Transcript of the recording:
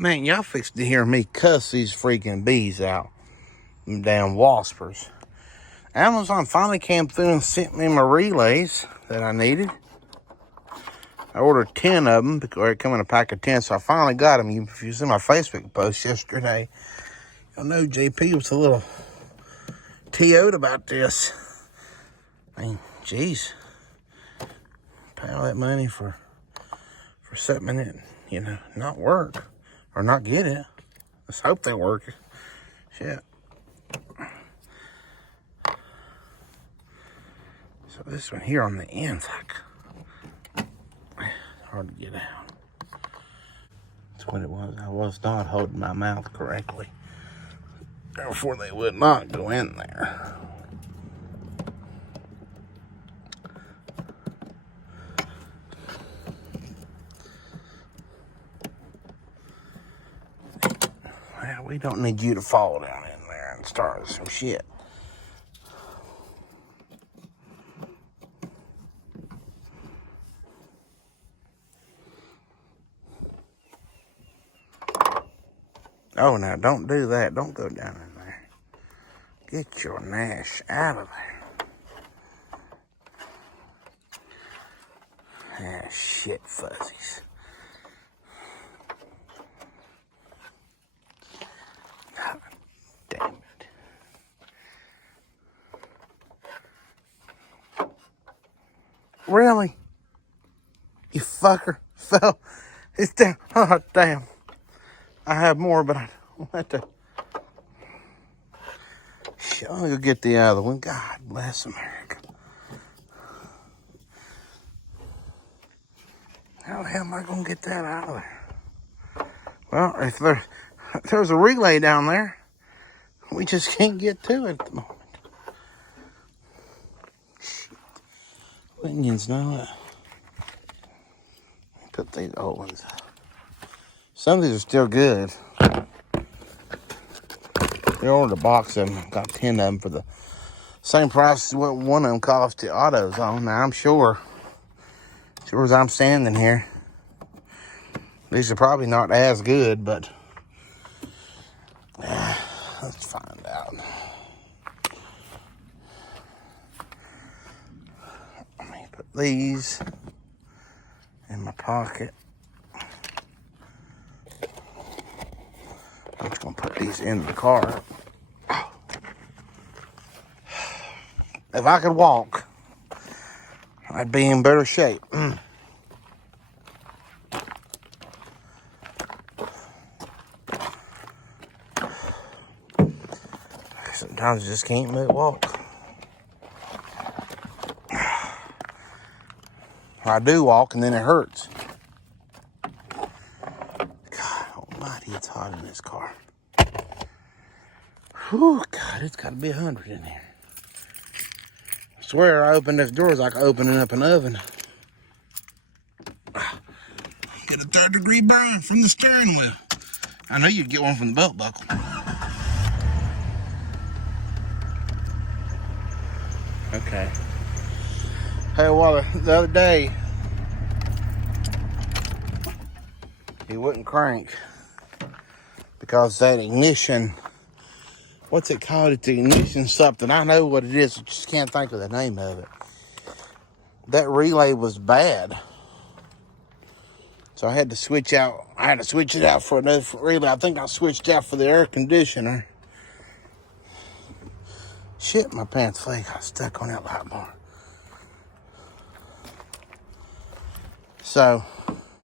Man, y'all fixed to hear me cuss these freaking bees out. Them damn waspers. Amazon finally came through and sent me my relays that I needed. I ordered 10 of them because they come in a pack of 10, so I finally got them. If you see my Facebook post yesterday, you'll know JP was a little TO'd about this. I mean, geez. Pay all that money for something that, not work. Or not get it. Let's hope they work. Shit. So this one here on the end's like hard to get out. That's what it was. I was not holding my mouth correctly. Therefore, they would not go in there. Well, we don't need you to fall down in there and start some shit. Oh, now, don't do that. Don't go down in there. Get your Nash out of there. Ah, shit, fuzzies. God damn it. Really? You fucker. Fell. It's down. Oh, damn. I have more, but I don't have to. Shit, let me go get the other one. God bless America. How the hell am I going to get that out of there? Well, if there's a relay down there, we just can't get to it at the moment. Shit. Onions, no. Put these old ones up. Some of these are still good. They ordered a box of them, got 10 of them for the same price as what one of them cost at AutoZone. Now, I'm sure as I'm standing here, these are probably not as good, but let's find out. Let me put these in my pocket. I'm just going to put these in the car. If I could walk, I'd be in better shape. Sometimes you just can't walk. I do walk and then it hurts. God almighty, it's hot in this car. Whew, God, it's got to be 100 in here. I swear I opened this door like opening up an oven. Get a 3rd-degree burn from the steering wheel. I know you'd get one from the belt buckle. Okay. Hey, well, the other day, he wouldn't crank because that ignition, what's it called? It's the ignition something. I know what it is, I just can't think of the name of it. That relay was bad. So I had to switch out. I had to switch it out for another relay. I think I switched out for the air conditioner. Shit, my pants leg got stuck on that light bar. So